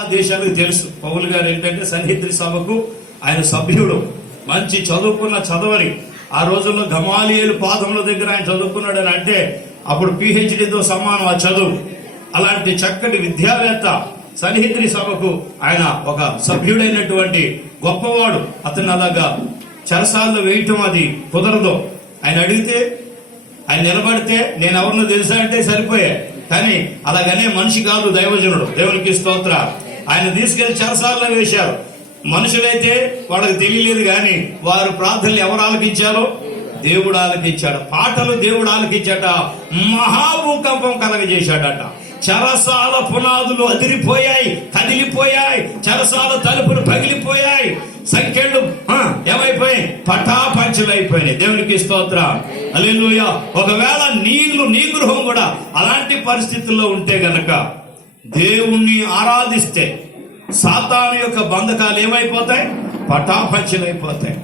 చాలా దేశాలకు తెలుసు పౌలు గారు ఏంటంటే సన్నిహితుడి సభకు ఆయన సభ్యుడు, మంచి చదువుకున్న చదవని. ఆ రోజుల్లో గమాలియేలు పాదముల దగ్గర ఆయన చదువుకున్నాడు అని అంటే అప్పుడు పిహెచ్డితో సమానం ఆ చదువు. అలాంటి చక్కటి విద్యావేత్త సన్నిహితుడి సభకు ఆయన ఒక సభ్యుడైనటువంటి గొప్పవాడు. అతను అలాగా చెరసాల్లో వేయటం అది కుదరదు. ఆయన అడిగితే, ఆయన నిలబడితే నేను ఎవరినో తెలుసా అంటే సరిపోయా. కానీ అలాగనే మనిషి కాదు దైవజనుడు, దేవునికి స్తోత్ర. ఆయన తీసుకెళ్లి చెరసాల్లో వేశారు. మనుషులైతే వాళ్ళకి తెలియలేదు, కానీ వారు ప్రార్థనలు ఎవరు ఆలకించారో దేవుడు ఆలకించాడు. పాటలు దేవుడు ఆలకించాట. మహాభూకంపం కలగజేశాడట. చెరసాల పునాదులు అదిరిపోయాయి, కదిలిపోయాయి. చెరసాల తలుపులు పగిలిపోయాయి. సంఖ్యలు ఏమైపోయాయి? పటాపంచలైపోయినాయి. దేవునికి స్తోత్ర, హల్లెలూయా. ఒకవేళ నీ గృహం కూడా అలాంటి పరిస్థితుల్లో ఉంటే గనక దేవుణ్ణి ఆరాధిస్తే సాతాను యొక్క బంధకాలు ఏమైపోతాయి? పటాపంచలైపోతాయి.